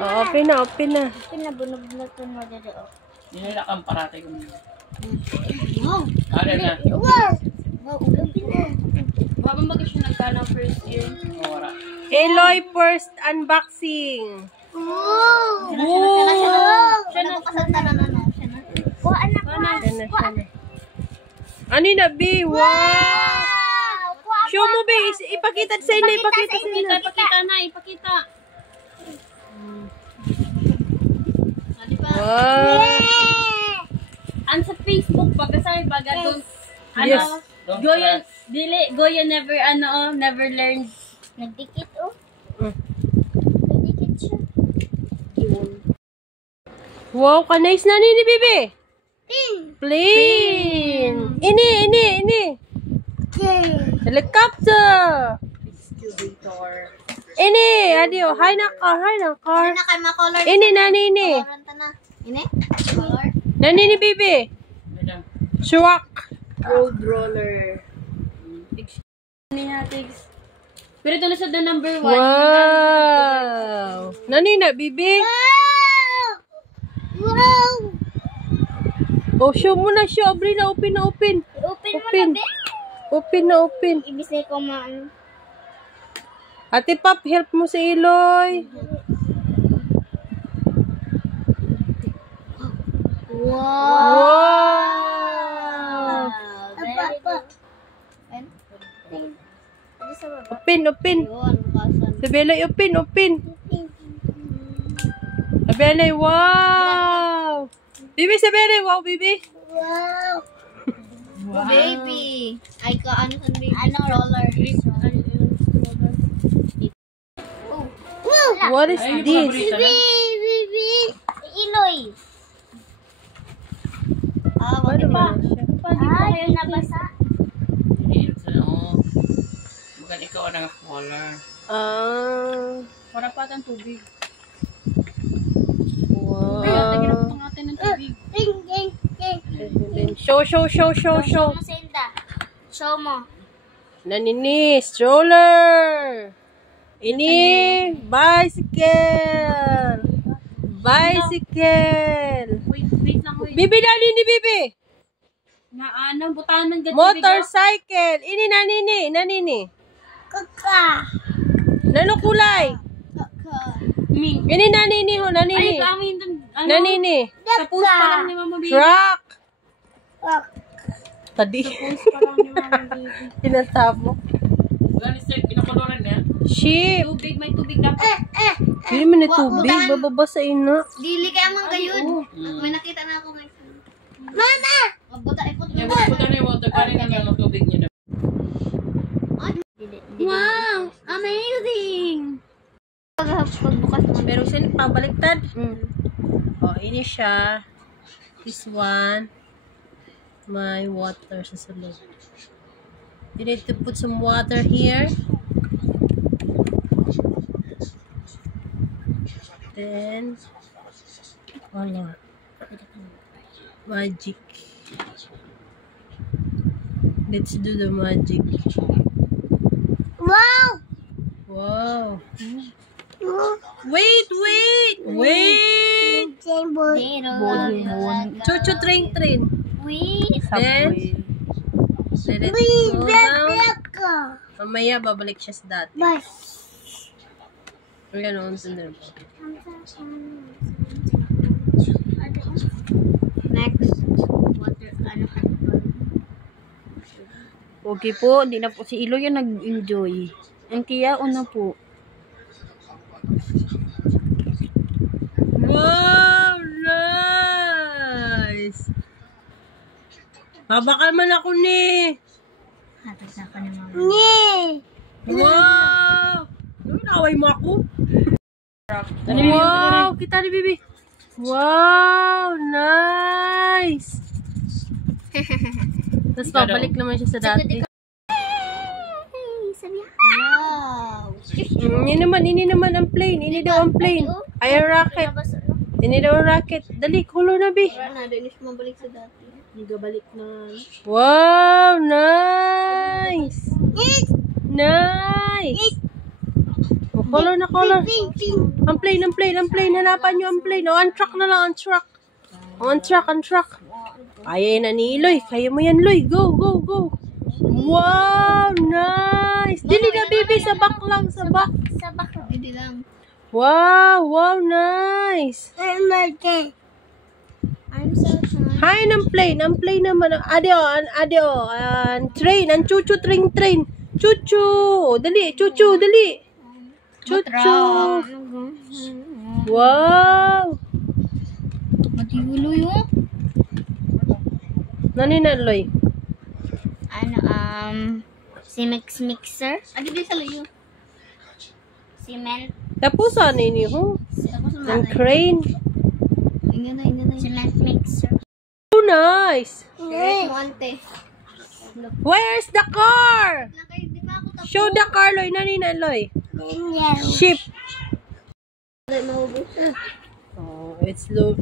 Oh, open na, open na. Open na, bunod-bunod mo dito. Nilalakan parate ko nila. Wow! Ada na. Wow! Wow, open na. Habang baga siya nagkalang first year. Wala. Eloy first unboxing. Wow! Siya na kasanta na ano. Kuha anak ko. Siya na. Ano yun na, B? Wow! Show mo, B. Ipakita sa inyo, ipakita sa inyo. Ipakita. Wow! Ang sa Facebook, baga sa baga doon, Yes. Goya, Goya never, never learned. Nagdikit, oh. Mm. Nagdikit siya. Wow, kanais na ni Bibi. Pin! Plain. Ini. Helicopter. Excavator. Ini, adio. Hi na car. Ano na kayo makolor? Ini, nani ni. Ini? Color? Nani ni Bibi. Ayan. Shuwak. Road roller. Pero ito na sa the number 1. Wow. Nani na, Bibi? Wow! Oh, show mo na, show. Abri na, open na, open. Open mo Open. na, be. Open na, open. Ibig sabihin ko maano. Ate Pop, help mo si Eloy. Wow! Wow. Very good. Open. Yun, kasan. Si Beloy, open. Si Beloy, wow. Bibi, si Beloy, wow, Bibi. Wow! Wow. Baby! Ay, ano sa baby? Ano, roller? Oh. Wow! What is Ay, yung this? paborito na. Baby! Iloy! Ah, wala pa. Ah, yung nabasa. Hindi, oh. Bagan ikaw ang nakakolar. Para pa ang tubig. Wow. Lagyan ako pang atin ng tubig. Ring, ring, ring. Show. Show mo, Senda. Show mo. Nanini, stroller. Ini, bicycle. Wait lang, wait. Bibi, nanini, Bibi. Butahan ng gabi. Motorcycle. Ini, nanini. Kaka. Nano kulay? Kaka. Me. Ini, nanini ho, Ay, nanini. kami yung Nanini. sa post pa lang ni Mama Baby. Truck. Kaka. Tadi. Post pa lang ni Mama Baby. Tinatap mo. Bagan is pinakoloran niya. Ship. Tubig, may tubig dapat. Hindi mo na tubig. Bababa sa ina. Dili kaya mang gayon. May nakita na ako ngayon. Mama! Magbuta ikot Yung mo. pupunta na yung water pa rin ang tubig niya. Wow! Amazing! Pagbukas mo. Pero siya pabaliktad. Oh, ini siya. This one. My water sa sulod. You need to put some water here. Then, voila. Magic. Let's do the magic. Wow! Wow. Wait. Chuchu train. Wait. Then, let it go down. Mamaya, babalik siya sa dati. Bye. Ayan, ang sundin po. Next. Water, ano? Okay po, hindi na po si Ilo yung nag-enjoy. Ang tiya, una po. Wow! Nice! Babakal man ako ni! Wow! Naway mo ako? Wow! Kita ni Bibi! Wow! Nice! Tapos babalik naman siya sa dati. Wow. Ini naman ang plane. Ini daw ang plane. Ay, ang rocket. Ini daw ang rocket. Dali, kulo na, Bi. Wala na, hindi siya mabalik sa dati. Nagabalik na. Wow! Nice! Nice! Color na color. Pink, pink. Ang plane, ang plane, ang plane. Hanapan nyo ang plane. O, on track na lang, on track. On track, on track. Kaya na ni Iloy. Kaya mo yan, Loy. Go, go, go. Wow, nice. Dili na, baby. Sa back lang, sa back. Sa baka. Hindi lang. Wow, wow, nice. I'm so sorry. Hi, ng plane. Ang plane naman. Adio, adio. Train, ang chuchu, train, train. Chuchu. Dali, chuchu, dali. Chuchu. Wow. Matigulo yun. Nanina, Loy. Cemix mixer. Adi di sa luyo. Cement. Tapos ano ini ho? Ang crane. Cement mixer. Oh, nice. Monte. Where's the car? Di ba ako tapos? Show the car, Loy. Nanina, Loy. Ship. Oh, it's low.